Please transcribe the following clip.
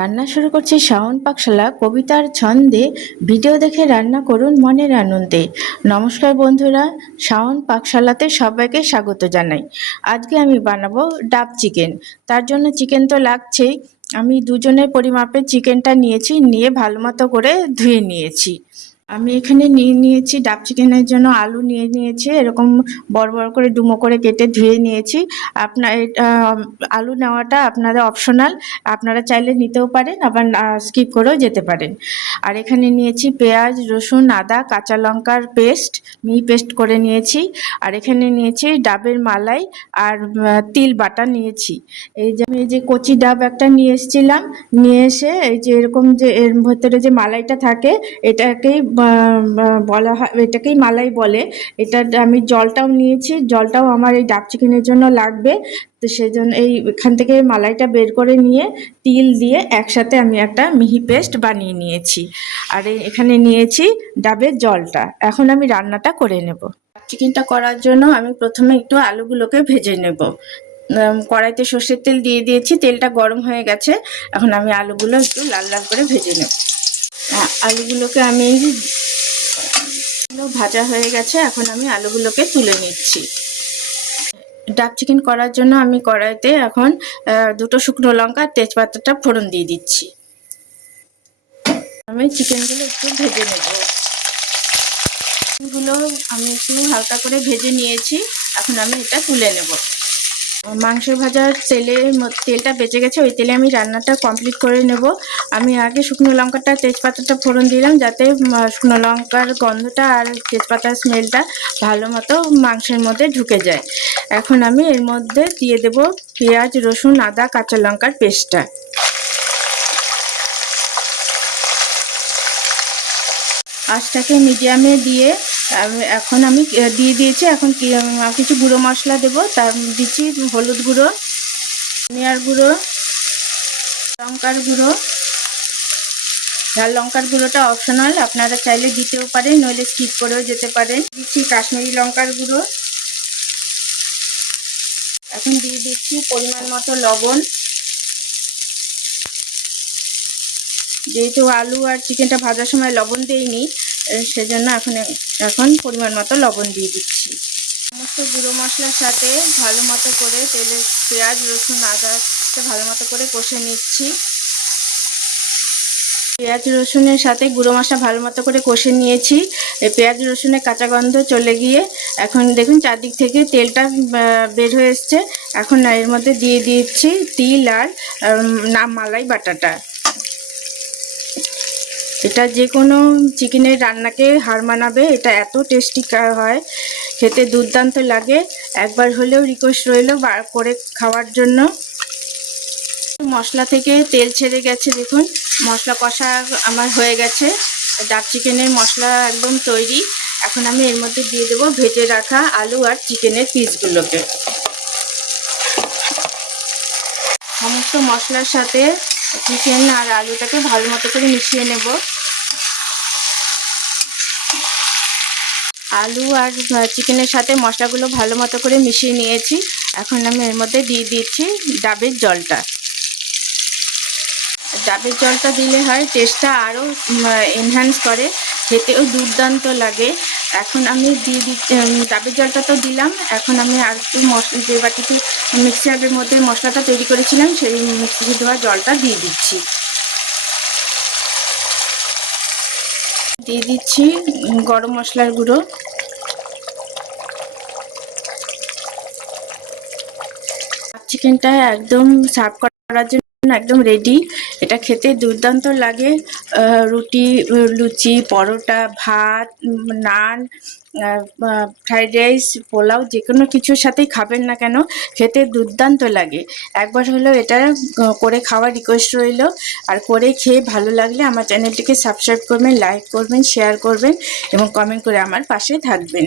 রান্না শুরু করছি শাওন পাকশালা কবিতার ছন্দে। ভিডিও দেখে রান্না করুন মনের আনন্দে। নমস্কার বন্ধুরা, শাওন পাকশালাতে সবাইকে স্বাগত জানাই। আজকে আমি বানাবো ডাব চিকেন। তার জন্য চিকেন তো লাগছেই। আমি দুজনের পরিমাপে চিকেনটা নিয়েছি, নিয়ে ভালো মতো করে ধুয়ে নিয়েছি। আমি এখানে নিয়েছি ডাব চিকেনের জন্য আলু নিয়েছি, এরকম বড় বড় করে ডুমো করে কেটে ধুয়ে নিয়েছি। আপনার আলু নেওয়াটা আপনাদের অপশনাল, আপনারা চাইলে নিতেও পারেন, আবার স্কিপ করেও যেতে পারেন। আর এখানে নিয়েছি পেঁয়াজ, রসুন, আদা, কাঁচা লঙ্কার পেস্ট, মিহি পেস্ট করে নিয়েছি। আর এখানে নিয়েছি ডাবের মালাই আর তিল বাটা নিয়েছি। এই যে কচি ডাব একটা নিয়ে এসেছিলাম, নিয়ে এসে এই যে এরকম যে এর ভেতরে যে মালাইটা থাকে এটাকেই বলা হয়, এটাকেই মালাই বলে। এটা আমি জলটাও নিয়েছি, জলটাও আমার এই ডাব চিকেনের জন্য লাগবে। তো সেজন্য এখান থেকে মালাইটা বের করে নিয়ে তিল দিয়ে একসাথে আমি একটা মিহি পেস্ট বানিয়ে নিয়েছি। আর এখানে নিয়েছি ডাবের জলটা। এখন আমি রান্নাটা করে নেব। চিকেনটা করার জন্য আমি প্রথমে একটু আলুগুলোকে ভেজে নেব। কড়াইতে সর্ষের তেল দিয়ে দিয়েছি, তেলটা গরম হয়ে গেছে। এখন আমি আলুগুলো একটু লাল লাল করে ভেজে নেব। আলুগুলোকে আমি ভাজা হয়ে গেছে, এখন আমি আলুগুলোকে তুলে নিচ্ছি। ডাব চিকেন করার জন্য আমি কড়াইতে এখন দুটো শুকনো লঙ্কা তেজপাতাটা ফোড়ন দিয়ে দিচ্ছি। আমি চিকেনগুলো একটু ভেজে নেব। চিকেনগুলো আমি একটু হালকা করে ভেজে নিয়েছি, এখন আমি এটা তুলে নেব। মাংস ভাজার তেলটা বেঁচে গেছে, ওই তেলে আমি রান্নাটা কমপ্লিট করে নেব। আমি আগে শুকনো লঙ্কাটা তেজপাতাটা ফোড়ন দিলাম, যাতে শুকনো লঙ্কার গন্ধটা আর তেজপাতার স্মেলটা ভালো মতো মাংসের মধ্যে ঢুকে যায়। এখন আমি এর মধ্যে দিয়ে দেব পেঁয়াজ, রসুন, আদা, কাঁচা লঙ্কার পেস্টটা। আঁচটাকে মিডিয়ামে দিয়ে এখন আমি দিয়ে দিয়েছি। এখন কিছু গুঁড়ো মশলা দেবো। তার দিচ্ছি হলুদ গুঁড়ো, ধনিয়ার গুঁড়ো, লঙ্কার গুঁড়ো। ঝাল লঙ্কার গুঁড়োটা অপশনাল, আপনারা চাইলে দিতেও পারেন, নইলে স্কিপ করেও যেতে পারেন। দিচ্ছি কাশ্মীরি লঙ্কার গুঁড়ো। এখন দিয়ে দিচ্ছি পরিমাণ মতো লবণ। যেহেতু আলু আর চিকেনটা ভাজার সময় লবণ দিইনি, সেজন্য এখন পরিমাণ মতো লবণ দিয়ে দিচ্ছি। সমস্ত গুঁড়ো মশলার সাথে ভালো মতো করে তেলে পেঁয়াজ, রসুন, আদাটা ভালো মতো করে কষে নিচ্ছি। পেঁয়াজ রসুনের সাথে গুঁড়ো মশলা ভালো মতো করে কষে নিয়েছি। পেঁয়াজ রসুনের কাঁচা গন্ধ চলে গিয়ে এখন দেখুন চারদিক থেকে তেলটা বের হয়ে এসছে। এখন এর মধ্যে দিয়ে দিচ্ছি তিল আর মালাই বাটাটা। এটা যে কোনো চিকেনের রান্নাকে হার মানাবে। এটা এত টেস্টি হয়, খেতে দুর্দান্ত লাগে। একবার হলেও রিকোয়েস্ট রইল করে খাওয়ার জন্য। মশলা থেকে তেল ছেড়ে গেছে, দেখুন মশলা কষা আমার হয়ে গেছে। ডাব চিকেনের মশলা একদম তৈরি। এখন আমি এর মধ্যে দিয়ে দেবো ভেজে রাখা আলু আর চিকেনের পিসগুলোকে। সমস্ত মশলার সাথে চিকেন আর আলুটাকে ভালো মতো করে মিশিয়ে নেব। আলু আর চিকেনের সাথে মশলাগুলো ভালো মতো করে মিশিয়ে নিয়েছি। এখন আমি এর মধ্যে দিয়ে দিচ্ছি ডাবের জলটা। ডাবের জলটা দিলে হয় টেস্টটা আরও এনহ্যান্স করে, খেতেও দুর্দান্ত লাগে। এখন আমি দিয়ে দিচ্ছি ডাবের জলটা তো দিলাম। এখন আমি আর একটু যে বাটিতে মিক্সারের মধ্যে মশলাটা তৈরি করেছিলাম সেই মিক্সি ধোয়া জলটা দিয়ে দিচ্ছি। দিয়ে দিচ্ছি গরম মশলার গুঁড়ো। চিকেনটা একদম সার্ভ করার জন্য একদম রেডি। এটা খেতে দুর্দান্ত লাগে। রুটি, লুচি, পরোটা, ভাত, নান, ফ্রাইড রাইস, পোলাও, যে কোনো কিছুর সাথেই খাবেন না কেন খেতে দুর্দান্ত লাগে। একবার হলেও এটা করে খাওয়ার রিকোয়েস্ট রইল। আর করে খেয়ে ভালো লাগলে আমার চ্যানেলটিকে সাবস্ক্রাইব করবেন, লাইক করবেন, শেয়ার করবেন এবং কমেন্ট করে আমার পাশে থাকবেন।